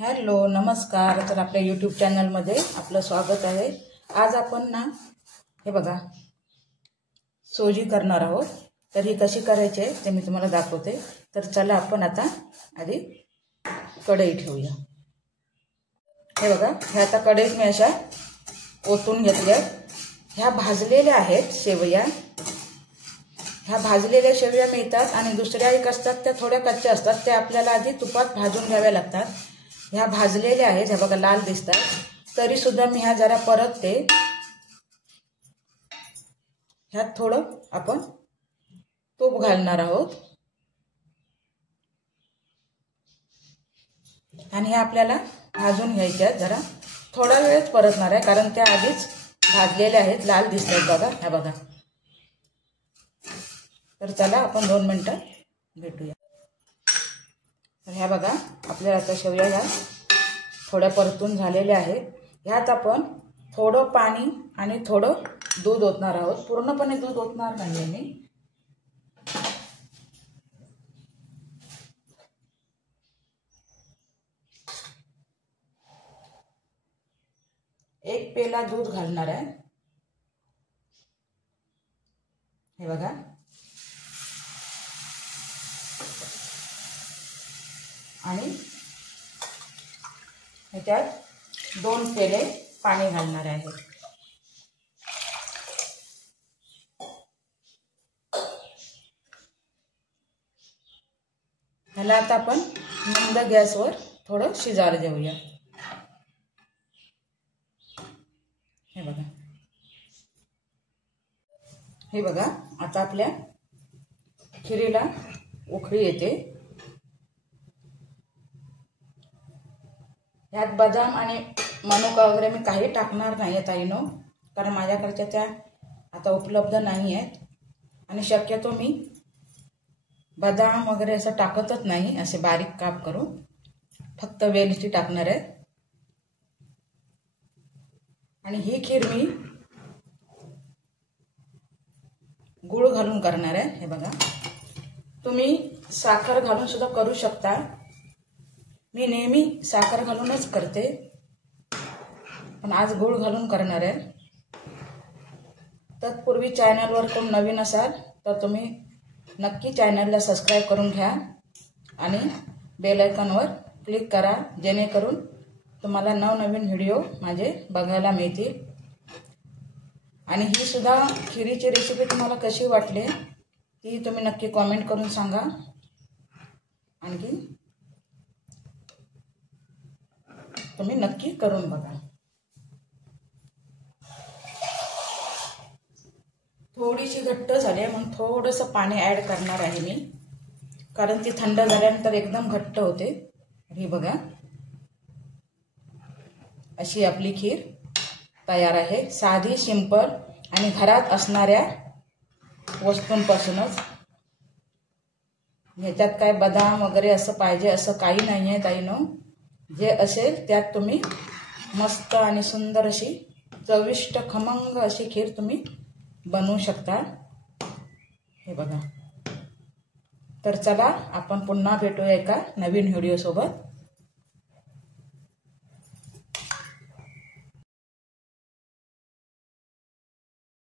Hello नमस्कार। तर आपल्या यूट्यूब चॅनलमध्ये आपलं स्वागत आहे। आज आपण ना हे बघा सोजी करणार आहोत। तर ही कशी करायची आहे ते मी तुम्हाला दाखवते। तर चला आपण आता आधी कढई ठेवूया। हे बघा हे आता कढईत मी अशा ओतून घेतल्या। ह्या भाजलेल्या आहेत शेवया। ह्या भाजलेल्या शेवया मिळतात आणि दुसऱ्या एक असतात त्या थोड्या कच्च्या असतात, त्या आपल्याला आधी तुपात भाजून घ्याव्या लागतात। ह्या भाजलेल्या आहेत, ह्या बघा लाल दिसतात, तरी सुद्धा मी ह्या जरा परतते। ह्यात थोडं आपण तूप घालणार आहोत आणि हे आपल्याला भाजून घ्यायचे। जरा थोडा वेळच परतणार आहे कारण त्या आधीच भाजलेल्या आहेत, लाल दिसतात बघा। ह्या बघा, तर चला आपण 2 मिनिटं भेटूया। तर ह्या बघा आपल्याला आता शेवया ह्या थोड्या परतून झालेल्या आहेत। ह्यात आपण थोडं पाणी आणि थोडं दूध ओतणार आहोत। पूर्णपणे दूध ओतणार नाहीये मी। एक पेला दूध घालणार आहे। हे बघा आणि ह्याच्यात 2 पेले पाणी घालणार आहे। ह्याला आता आपण मंद गॅसवर थोडं शिजायला देऊया। हे बघा आता आपल्या खिरीला उकळी येते। ह्यात बदाम आणि मनुका वगैरे मी काही टाकणार नाही ताईनो, कारण माझ्याकडच्या त्या आता उपलब्ध नाही आहेत आणि शक्यतो मी बदाम वगैरे असं टाकतच नाही, असे बारीक काप करून फक्त वेलची टाकणार आहे। आणि ही खीर मी गुळ घालून करणार आहे। हे बघा तुम्ही साखर घालून सुद्धा करू शकता, मी नेहमी साखर घालूनच करते, पण आज गुळ घालून करणार आहे। तत्पूर्वी चॅनलवर कोण नवीन असाल तर तुम्ही नक्की चॅनलला सबस्क्राइब करून घ्या आणि बेल आयकॉनवर क्लिक करा, जेणेकरून तुम्हाला नवनवीन व्हिडिओ माझे बघायला मिळतील। आणि ही सुद्धा खिरीची रेसिपी तुम्हाला कशी वाटली ती तुम्ही नक्की कमेंट करून सांगा। आणखी तुम्ही नक्की करून बघा। थोडीशी घट्ट झाली म्हणून थोडंसं पाणी ऍड करणार आहे मी, कारण ती थंड झाल्यानंतर एकदम घट्ट होते। ही बघा अशी आपली खीर तयार आहे, साधी सिंपल आणि घरात असणाऱ्या वस्तूंपासूनच। ह्याच्यात काय बदाम वगैरे असं पाहिजे असं काही नाहीये ताईनो, जे असेल त्यात तुम्ही मस्त आणि सुंदर अशी चविष्ट खमंग अशी खीर तुम्ही बनवू शकता। हे बघा, तर चला आपण पुन्हा भेटूया एका नवीन व्हिडिओ सोबत।